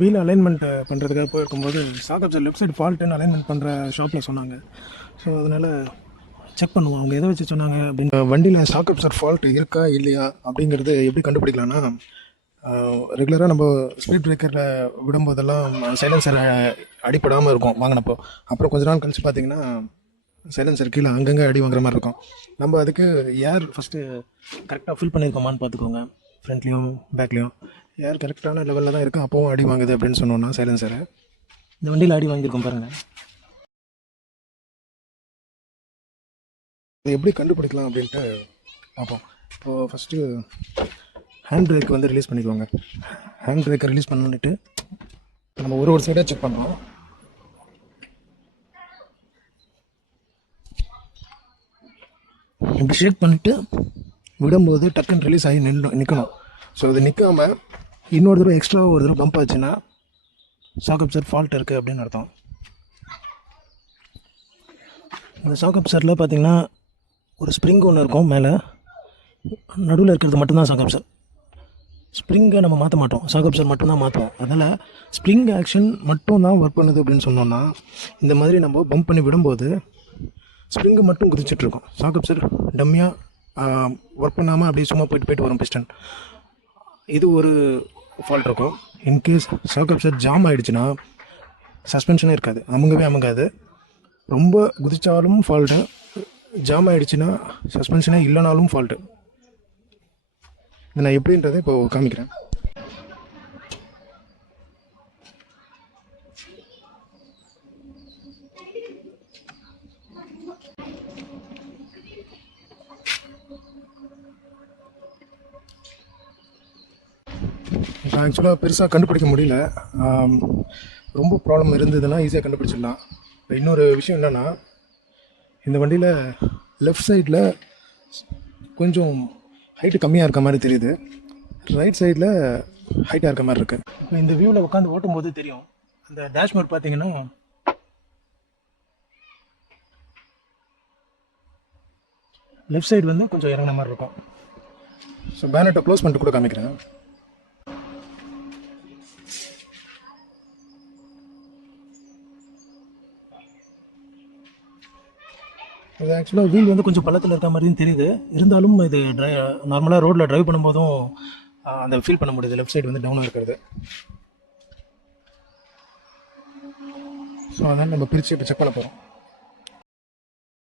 Wheel alignment பண்ணுறதுக்காக போயிருக்கும்போது சாக்கப் sir left side ஃபால்ட்டுன்னு alignment பண்ணுற ஷாப்பில் சொன்னாங்க. ஸோ அதனால் செக் பண்ணுவோம் அவங்க எதை வச்சு சொன்னாங்க அப்படின்னு. வண்டியில் சாக்கப் சார் ஃபால்ட் இருக்கா இல்லையா அப்படிங்கிறது எப்படி கண்டுபிடிக்கலான்னா, ரெகுலராக நம்ம ஸ்பீட் பிரேக்கரில் விடும்போதெல்லாம் சைலன்சர் அடிப்படாமல் இருக்கும் வாங்கினப்போ. அப்புறம் கொஞ்ச நாள் கழிச்சு பார்த்தீங்கன்னா சைலன்சர் கீழே அங்கங்கே அடி வாங்குற மாதிரி இருக்கும். நம்ம அதுக்கு ஏர் ஃபஸ்ட்டு கரெக்டாக ஃபில் பண்ணியிருக்கோமான்னு பார்த்துக்கோங்க. ஃப்ரண்ட்லேயும் பேக்லேயும் ஏர் கரெக்டான லெவலில் தான் இருக்குது, அப்போவும் அடி வாங்குது அப்படின்னு சொன்னோன்னா சைலன்சரை இந்த வண்டியில் அடி வாங்கியிருக்கோம் பாருங்கள். இது எப்படி கண்டுபிடிக்கலாம் அப்படின்ட்டு பார்ப்போம். இப்போது ஃபஸ்ட்டு ஹேண்ட் பிரேக் வந்து ரிலீஸ் பண்ணிக்குவாங்க. ஹேண்ட் பிரேக்கை ரிலீஸ் பண்ணிட்டு நம்ம ஒரு சைடாக செக் பண்ணுறோம். இப்படி ஷேக் பண்ணிவிட்டு விடும்போது டக்குன்னு ரிலீஸ் ஆகி நிற்கணும். ஸோ இது நிற்காமல் இன்னொரு தடவை எக்ஸ்ட்ரா ஒரு தடவை பம்ப் ஆச்சுன்னா சாக்கப் சார் ஃபால்ட் இருக்குது அப்படின்னு அர்த்தம். இந்த சாக்கப் சாரில் பார்த்திங்கன்னா ஒரு ஸ்ப்ரிங் ஒன்று இருக்கும் மேலே, நடுவில் இருக்கிறது மட்டும்தான் சாக்கப் சார். ஸ்ப்ரிங்கை நம்ம மாற்ற மாட்டோம், சாக்கப் சார் மட்டும்தான் மாற்றுவோம். அதனால் ஸ்ப்ரிங் ஆக்ஷன் மட்டும் தான் ஒர்க் பண்ணுது அப்படின்னு சொன்னோன்னா, இந்த மாதிரி நம்ம பம்ப் பண்ணி விடும்போது ஸ்ப்ரிங்கு மட்டும் குதிச்சிட்ருக்கோம். சாக்கப் சார் டம்மியாக ஒர்க் பண்ணாமல் அப்படியே சும்மா போயிட்டு வரும் பிஸ்டன். இது ஒரு ஃபால்ட் இருக்கும். இன்கேஸ் சாக்கப் சார் ஜாம் ஆகிடுச்சுன்னா சஸ்பென்ஷனே இருக்காது, அமுங்காது. ரொம்ப குதிச்சாலும் ஃபால்ட்டு, ஜாம் ஆகிடுச்சுன்னா சஸ்பென்ஷனே இல்லைனாலும் ஃபால்ட்டு. இதை நான் எப்படின்றதை இப்போ காமிக்கிறேன். இப்போ ஆக்சுவலாக பெருசாக கண்டுபிடிக்க முடியல. ரொம்ப ப்ராப்ளம் இருந்ததுன்னா ஈஸியாக கண்டுபிடிச்சிடலாம். இப்போ இன்னொரு விஷயம் என்னென்னா, இந்த வண்டியில் லெஃப்ட் சைடில் கொஞ்சம் ஹைட்டு கம்மியாக இருக்க மாதிரி தெரியுது, ரைட் சைடில் ஹைட்டாக இருக்க மாதிரி இருக்குது. இப்போ இந்த வியூவில் உட்காந்து ஓட்டும்போது தெரியும். அந்த டேஷ்போர்ட் பார்த்தீங்கன்னா லெஃப்ட் சைடு வந்து கொஞ்சம் இறங்கின மாதிரி இருக்கும். ஸோ பேனட்டை க்ளோஸ் பண்ணிட்டு கூட காமிக்கிறேன். இது ஆக்சுவலாக வீல் வந்து கொஞ்சம் பள்ளத்தில் இருக்க மாதிரியும் தெரியுது. இருந்தாலும் இது நார்மலாக ரோட்டில் ட்ரைவ் பண்ணும்போதும் அந்த ஃபீல் பண்ண முடியுது, லெஃப்ட் சைடு வந்து டவுனாக இருக்கிறது. ஸோ அதனால் நம்ம பிரித்து இப்போ செக் பண்ண போகிறோம்.